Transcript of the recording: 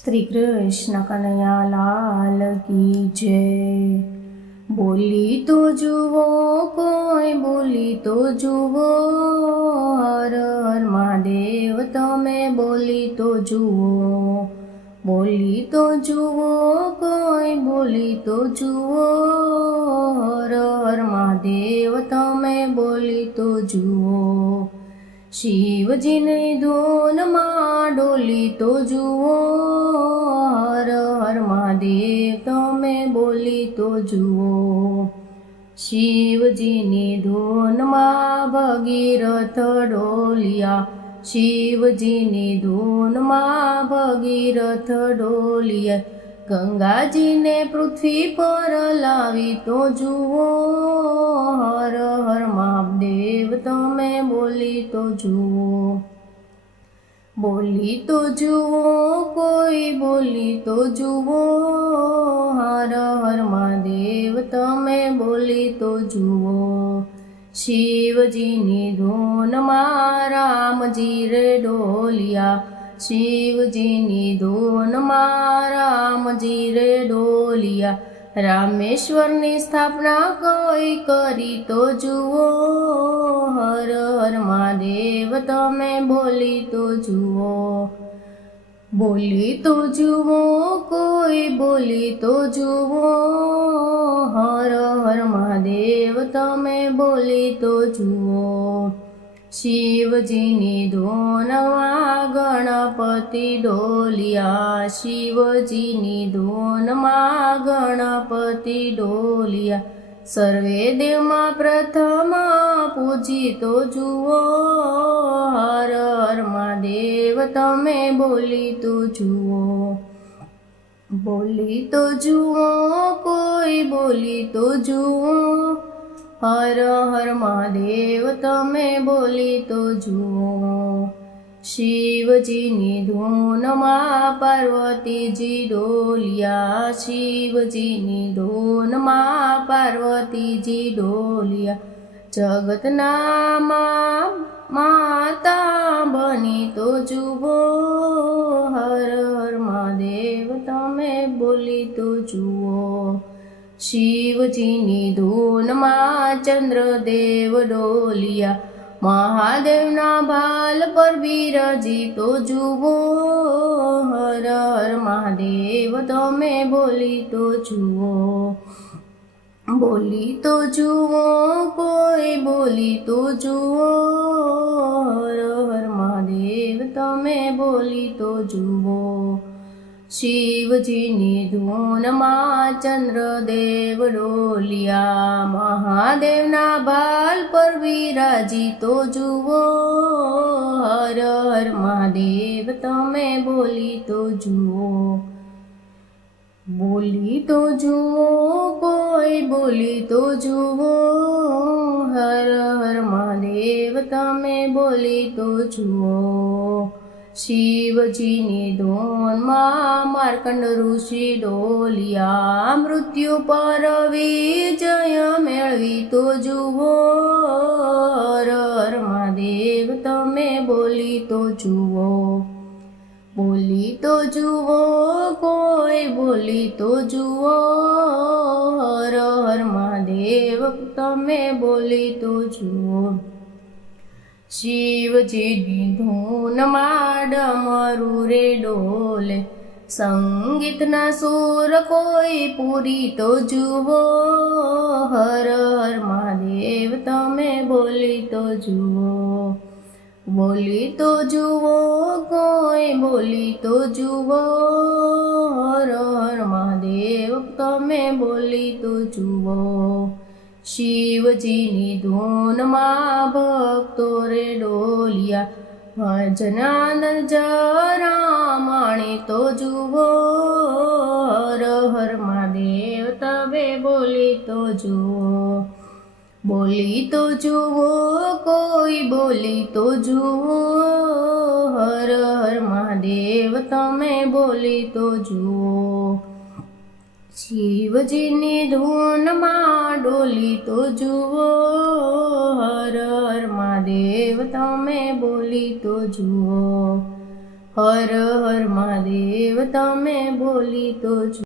શ્રી કૃષ્ણ કનૈયા લાલ કી જય। બોલી તો જુઓ કોઈ બોલી તો જુઓ, હર હર મહાદેવ તમે બોલી તો જુઓ। બોલી તો જુઓ કોઈ બોલી તો જુઓ, હર હર મહાદેવ તમે બોલી તો જુઓ। શિવજીની ધૂનમાં ડોલી તો જુઓ, હર હર મહાદેવ તમે બોલી તો જુઓ। શિવજીની ધૂનમાં ભગીરથ ડોલિયા, શિવજીની ધૂનમાં ભગીરથ ડોલિયા। ગંગાજીને પૃથ્વી પર લાવી તો જુઓ, હર હર મહાદેવ તમે બોલી તો જુઓ। બોલી તો જુઓ કોઈ બોલી તો જુઓ, હર હર મહાદેવ તમે બોલી તો જુઓ। શિવજીની ધૂનમાં રામજી રે ડોલિયા, શિવજીની ધૂનમાં રામજી રે ડોલિયા। રામેશ્વરની સ્થાપના કોઈ કરી તો જુઓ, હર હર મહાદેવ તમે બોલી તો જુઓ। બોલી તો જુઓ કોઈ બોલી તો જુઓ, હર હર મહાદેવ તમે બોલી તો જુઓ। શિવજીની ધૂનમાં ગણપતિ ડોલિયા, શિવજીની ધૂનમાં ગણપતિ ડોલિયા। સર્વે દેવમાં પ્રથમ પૂજી તો જુઓ, હર હર મહાદેવ તમે બોલી તો જુઓ। બોલી તો જુઓ કોઈ બોલી તો જુઓ, હર હર મહાદેવ તમે બોલી તો જુઓ। શિવજીની ધૂનમાં પાર્વતીજી ડોલિયા, શિવજીની ધૂનમાં પાર્વતીજી ડોલિયા। જગતના માતા બની તો જુઓ, હર હર મહાદેવ તમે બોલી તો જુઓ। શિવજીની ધૂનમાં ચંદ્રદેવ ડોલિયા, મહાદેવના ભાલ પર બિરાજી તો જુઓ, હર હર મહાદેવ તમે બોલી તો જુઓ। બોલી તો જુઓ કોઈ બોલી તો જુઓ, હર હર મહાદેવ તમે બોલી તો જુઓ। શિવજીની ધૂનમાં ચંદ્રદેવ ડોલિયા, મહાદેવના ભાલ પર બિરાજી તો જુઓ, હર હર મહાદેવ તમે બોલી તો જુઓ। બોલી તો જુઓ કોઈ બોલી તો જુઓ, હર હર મહાદેવ તમે બોલી તો જુઓ। શિવજીની ધૂનમાં માર્કંડ ઋષિ ડોલિયા, મૃત્યુ પર વિજય મેળવી તો જુઓ, હર હર મહાદેવ તમે બોલી તો જુઓ। બોલી તો જુઓ કોઈ બોલી તો જુઓ, હર હર મહાદેવ તમે બોલી તો જુઓ। શિવજીની ધૂનમાં ડમરુ રે ડોલે, સંગીતના સૂર કોઈ પૂરી તો જુઓ, હર હર મહાદેવ તમે બોલી તો જુઓ। બોલી તો જુઓ કોઈ બોલી તો જુઓ, હર હર મહાદેવ તમે બોલી તો જુઓ। શિવજીની ધૂનમાં ભક્તો રે ડોલિયા, ભજનાનંદ જરા માણી તો જુઓ, હર હર મહાદેવ તમે બોલી તો જુઓ। બોલી તો જુઓ કોઈ બોલી તો જુઓ, હર હર મહાદેવ તમે બોલી તો જુઓ। શિવજીની ધૂનમાં ડોલી તો જુઓ, હર હર મહાદેવ તમે બોલી તો જુઓ। હર હર મહાદેવ તમે બોલી તો જુઓ।